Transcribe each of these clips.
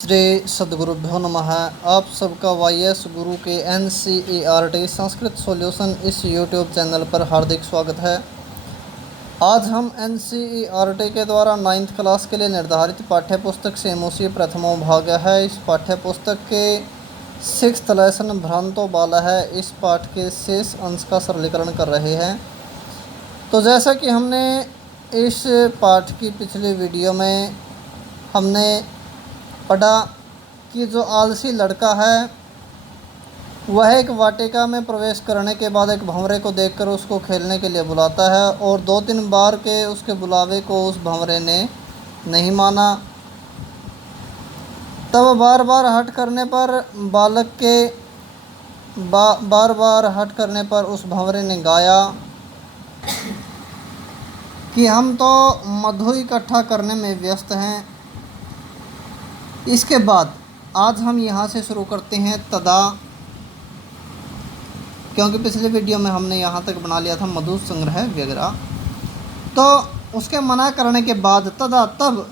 श्री सद्गुरुभ्यो नमः। आप सबका वाईएस गुरु के NCERT संस्कृत सॉल्यूशन इस यूट्यूब चैनल पर हार्दिक स्वागत है। आज हम NCERT के द्वारा 9th क्लास के लिए निर्धारित पाठ्य पुस्तक सेमोसी प्रथमो भाग है। इस पाठ्य पुस्तक के 6th लेसन भ्रांतो बाला है। इस पाठ के शेष अंश का सरलीकरण कर रहे हैं। तो जैसा कि हमने इस पाठ की पिछली वीडियो में हमने पढ़ा कि जो आलसी लड़का है वह एक वाटिका में प्रवेश करने के बाद एक भंवरे को देखकर उसको खेलने के लिए बुलाता है और 2-3 बार के उसके बुलावे को उस भंवरे ने नहीं माना। तब बार बार हट करने पर बालक के बार बार हट करने पर उस भंवरे ने गाया कि हम तो मधु इकट्ठा करने में व्यस्त हैं। इसके बाद आज हम यहाँ से शुरू करते हैं तदा, क्योंकि पिछले वीडियो में हमने यहाँ तक बना लिया था मधु संग्रह वगैरह। तो उसके मना करने के बाद तदा तब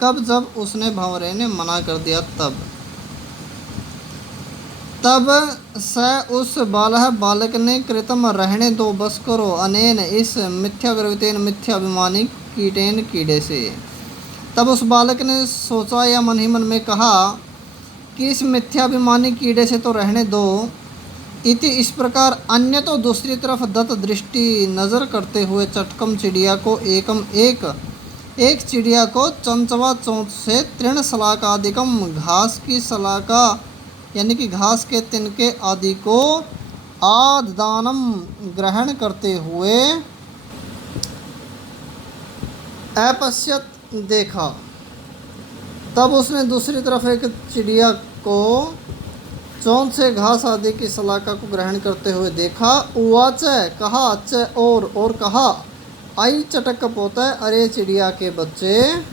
कब जब उसने भंवरे ने मना कर दिया तब स उस बालक ने कृतम रहने दो बस करो अनेन इस मिथ्याग्रवितेन मिथ्याभिमानी कीटेन कीड़े से। तब उस बालक ने सोचा या मन ही मन में कहा कि इस मिथ्याभिमानी कीड़े से तो रहने दो। इति इस प्रकार अन्य तो दूसरी तरफ दत्त दृष्टि नज़र करते हुए चटकम चिड़िया को एक चिड़िया को चंचवा चोंच से तृण सलाकादिकम घास की सलाका यानी कि घास के तिनके आदि को आददानम ग्रहण करते हुए अपश्यत देखा। तब उसने दूसरी तरफ एक चिड़िया को चोंच से घास आदि की सलाका को ग्रहण करते हुए देखा। उवाच कहा च और कहा आई चटक पोता अरे चिड़िया के बच्चे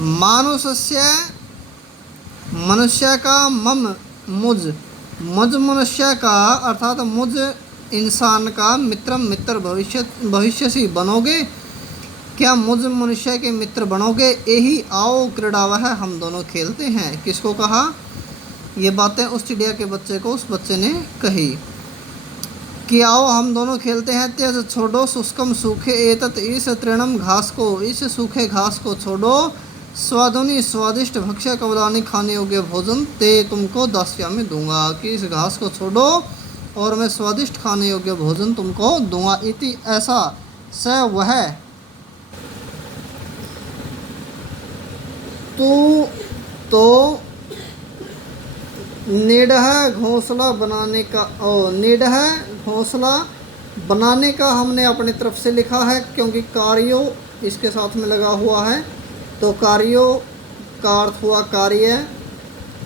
मानुष्य मनुष्य का मुझ मनुष्य का अर्थात मुझ इंसान का मित्र भविष्य से बनोगे क्या? मुझ मनुष्य के मित्र बनोगे? यही आओ क्रीड़ावह हम दोनों खेलते हैं। किसको कहा? ये बातें उस चिड़िया के बच्चे को उस बच्चे ने कही कि आओ हम दोनों खेलते हैं। त्यज छोड़ो शुष्कम सूखे एतत इस तृणम घास को इस सूखे घास को छोड़ो। स्वादुनी स्वादिष्ट भक्ष्य कबलानी खाने योग्य भोजन ते तुमको दास्यामी दूंगा कि इस घास को छोड़ो और मैं स्वादिष्ट खाने योग्य भोजन तुमको दूंगा। इति ऐसा स वह तू तो निडह घोंसला बनाने का हमने अपनी तरफ से लिखा है, क्योंकि कार्यो इसके साथ में लगा हुआ है। तो कार्यो का अर्थ हुआ कार्य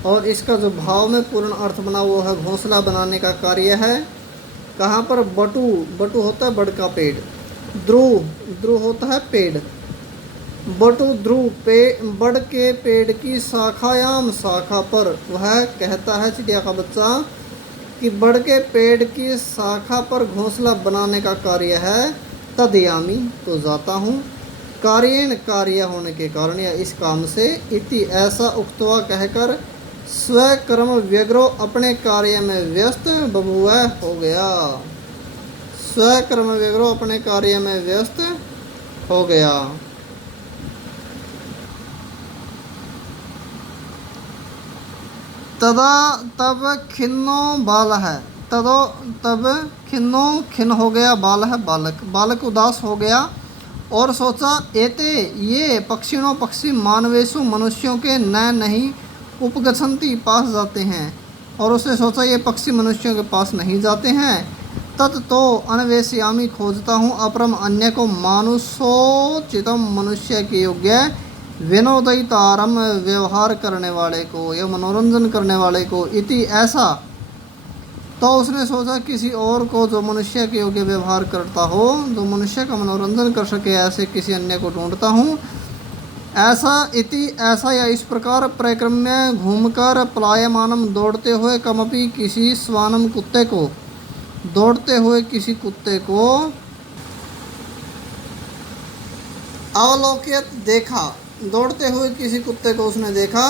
और इसका जो भाव में पूर्ण अर्थ बना वो है घोंसला बनाने का कार्य है। कहाँ पर? बटू होता है बड़ का पेड़, ध्रुव होता है पेड़। बटू ध्रुव बड़ के पेड़ की शाखायाम शाखा पर वह कहता है चिड़िया का बच्चा कि बड़ के पेड़ की शाखा पर घोंसला बनाने का कार्य है। तदयामी तो जाता हूँ, कार्येण कार्य होने के कारण या इस काम से। इति ऐसा उक्तवा कहकर स्वकर्म व्यग्रो अपने कार्य में व्यस्त बबुआ हो गया। स्वकर्म व्यग्रो अपने कार्य में व्यस्त हो गया। तदा तब खिन्नो बाल है तब खिन्न हो गया बाल है बालक उदास हो गया और सोचा एते ये पक्षिणों पक्षी मानवेशु मनुष्यों के नहीं उपगछन्ति पास जाते हैं। और उसने सोचा ये पक्षी मनुष्यों के पास नहीं जाते हैं। तत् तो अन्वेष्यामी खोजता हूँ अपरम अन्य को मानुषोचितम मनुष्य के योग्य विनोदयितारम व्यवहार करने वाले को या मनोरंजन करने वाले को। इति ऐसा तो उसने सोचा किसी और को जो मनुष्य के योग्य व्यवहार करता हो, जो मनुष्य का मनोरंजन कर सके, ऐसे किसी अन्य को ढूंढता हूँ। ऐसा इति ऐसा या इस प्रकार परिक्रम्य घूमकर पलायमानम दौड़ते हुए कमपि किसी स्वानम कुत्ते को दौड़ते हुए किसी कुत्ते को अवलोकित देखा, दौड़ते हुए किसी कुत्ते को उसने देखा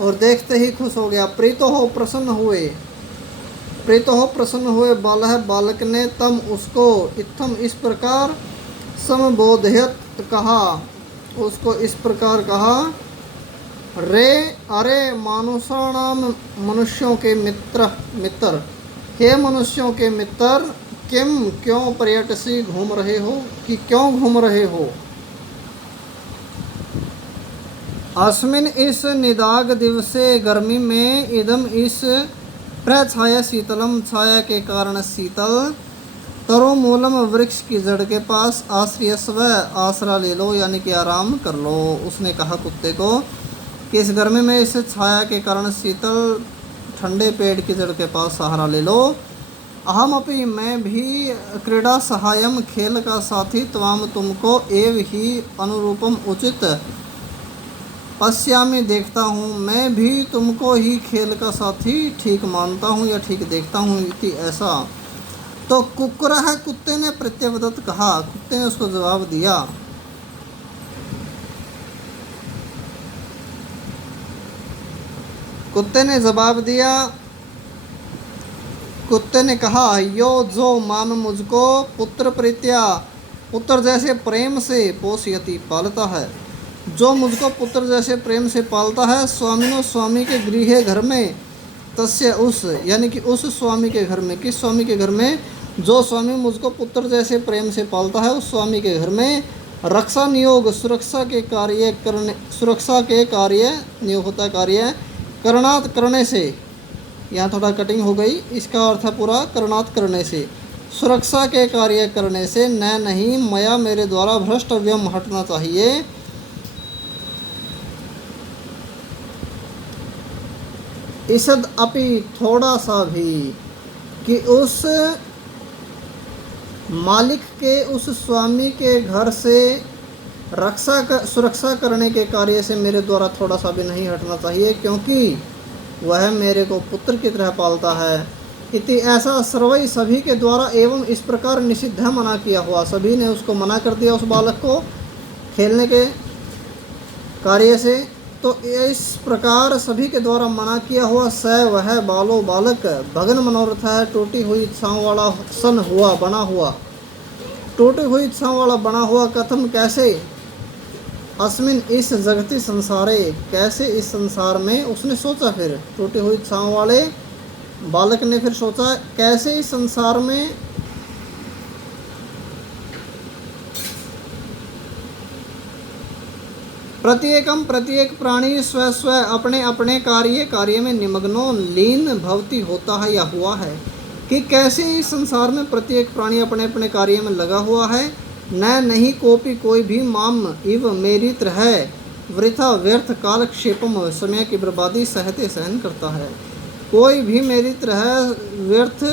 और देखते ही खुश हो गया। प्रीतो हो प्रसन्न हुए बालह, बालक ने तम उसको इत्थम इस प्रकार समबोधयत कहा, उसको इस प्रकार कहा, रे अरे मानुषाणाम मनुष्यों के मित्र, हे मनुष्यों के मित्र, किम क्यों पर्यटसी घूम रहे हो, कि क्यों घूम रहे हो। अस्मिन इस निदाग दिवसे गर्मी में, इदम इस प्रछाया शीतलम छाया के कारण शीतल, तरोमूलम वृक्ष की जड़ के पास आश्रय स्व आसरा ले लो, यानी कि आराम कर लो। उसने कहा कुत्ते को कि इस गर्मी में इस छाया के कारण शीतल ठंडे पेड़ की जड़ के पास सहारा ले लो। अहम अपि मैं भी क्रीड़ा सहायम खेल का साथी, त्वाम तुमको एव ही अनुरूपम उचित पश्यामी देखता हूँ, मैं भी तुमको ही खेल का साथी ठीक मानता हूँ या ठीक देखता हूँ। इति ऐसा। तो कुक्कुरः, कुत्ते ने प्रत्यवदत कहा, कुत्ते ने उसको जवाब दिया। कुत्ते ने जवाब दिया, कुत्ते ने कहा, यो जो मान मुझको पुत्र प्रीत्या, पुत्र जैसे प्रेम से पोषयति पालता है, जो मुझको पुत्र जैसे प्रेम से पालता है, स्वामिनो स्वामी के गृह घर में, तस्य उस, यानी कि उस स्वामी के घर में, किस स्वामी के घर में, जो स्वामी मुझको पुत्र जैसे प्रेम से पालता है, उस स्वामी के घर में रक्षा नियोग, सुरक्षा के कार्य नियोग होता कार्य, करणात करने से, यहाँ थोड़ा कटिंग हो गई, इसका अर्थ है पूरा करणात करने से, सुरक्षा के कार्य करने से, न नहीं मया मेरे द्वारा भ्रष्टव्यम हटना चाहिए। इसद अपि थोड़ा सा भी, कि उस मालिक के, उस स्वामी के घर से सुरक्षा करने के कार्य से मेरे द्वारा थोड़ा सा भी नहीं हटना चाहिए, क्योंकि वह मेरे को पुत्र की तरह पालता है। इति ऐसा सर्वई, सभी के द्वारा, एवं इस प्रकार निषिद्ध मना किया हुआ, सभी ने उसको मना कर दिया उस बालक को खेलने के कार्य से। तो इस प्रकार सभी के द्वारा मना किया हुआ स वह बालो बालक भगन मनोरथ है, टूटी हुई इच्छाओं वाला सन हुआ, बना हुआ, टूटी हुई इच्छाओं वाला बना हुआ। कथम कैसे, अस्मिन इस जगती संसारे, कैसे इस संसार में, उसने सोचा, फिर टूटी हुई इच्छाओं वाले बालक ने फिर सोचा कैसे इस संसार में प्रत्येकम, प्रत्येक प्राणी स्व स्व अपने अपने कार्य में निमग्नो लीन भवती होता है या हुआ है, कि कैसे इस संसार में प्रत्येक प्राणी अपने अपने कार्य में लगा हुआ है। न नहीं कोपी, कोई भी, माम इव मेरी तरह वृथा व्यर्थ कालक्षेपम, समय की बर्बादी सहते सहन करता है। कोई भी मेरी तरह व्यर्थ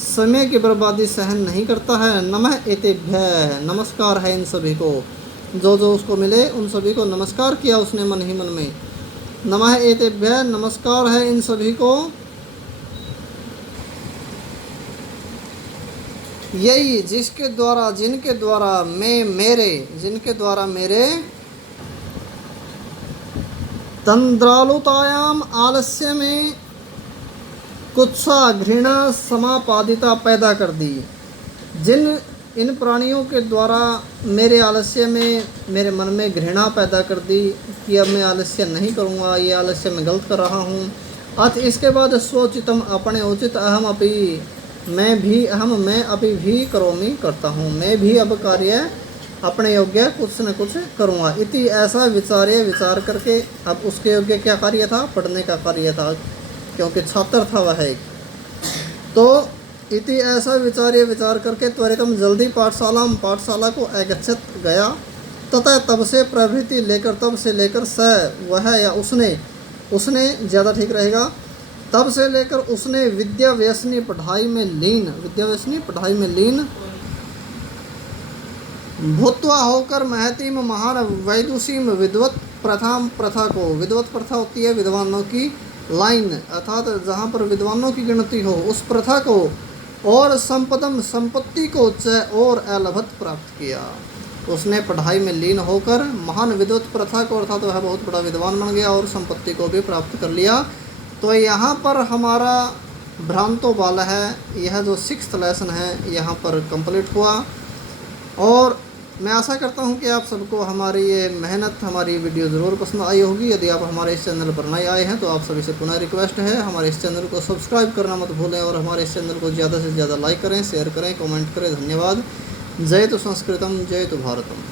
समय की बर्बादी सहन नहीं करता है। नमः एतेभ्यः, नमस्कार है इन सभी को, जो जो उसको मिले उन सभी को नमस्कार किया उसने मन ही मन में। नमः एतेभ्यः, नमस्कार है इन सभी को। यही जिसके द्वारा, जिनके द्वारा मैं मेरे, जिनके द्वारा मेरे तंद्रालुतायाम, आलस्य में कुत्सा घृणा समापादिता पैदा कर दी। जिन इन प्राणियों के द्वारा मेरे आलस्य में, मेरे मन में घृणा पैदा कर दी कि अब मैं आलस्य नहीं करूँगा, ये आलस्य में गलत कर रहा हूँ। अथ इसके बाद स्वोचितम, अपने उचित, अहम अपि, मैं भी, अहम मैं अपि भी करोमि, करता हूँ, मैं भी अब कार्य अपने योग्य कुछ न कुछ करूँगा। इति ऐसा विचार्य, विचार करके, अब उसके योग्य क्या कार्य था, पढ़ने का कार्य था, क्योंकि छात्र था वह एक। तो इति ऐसा विचार्य, विचार करके त्वरितम जल्दी पाठशाला को अगच्छत गया। तथा तब से प्रवृत्ति लेकर, तब से लेकर स वह या उसने ज़्यादा ठीक रहेगा, तब से लेकर उसने विद्या व्यसनी पढ़ाई में लीन भूत्वा होकर महतीम महान वैदुषीम विद्वत प्रथा को, विद्वत प्रथा होती है विद्वानों की लाइन, अर्थात जहाँ पर विद्वानों की गिनती हो, उस प्रथा को, और संपत्ति को च और अलभत प्राप्त किया। उसने पढ़ाई में लीन होकर महान विद्वत प्रथा को अर्थात वह बहुत बड़ा विद्वान बन गया और संपत्ति को भी प्राप्त कर लिया। तो यहाँ पर हमारा भ्रांतो बाल है, यह जो 6th लेसन है यहाँ पर कंप्लीट हुआ। और मैं आशा करता हूँ कि आप सबको हमारी ये मेहनत, हमारी वीडियो ज़रूर पसंद आई होगी। यदि आप हमारे इस चैनल पर नए आए हैं तो आप सभी से पुनः रिक्वेस्ट है, हमारे इस चैनल को सब्सक्राइब करना मत भूलें और हमारे इस चैनल को ज़्यादा से ज़्यादा लाइक करें, शेयर करें, कमेंट करें। धन्यवाद। जय तो संस्कृतम, जय तो भारतम।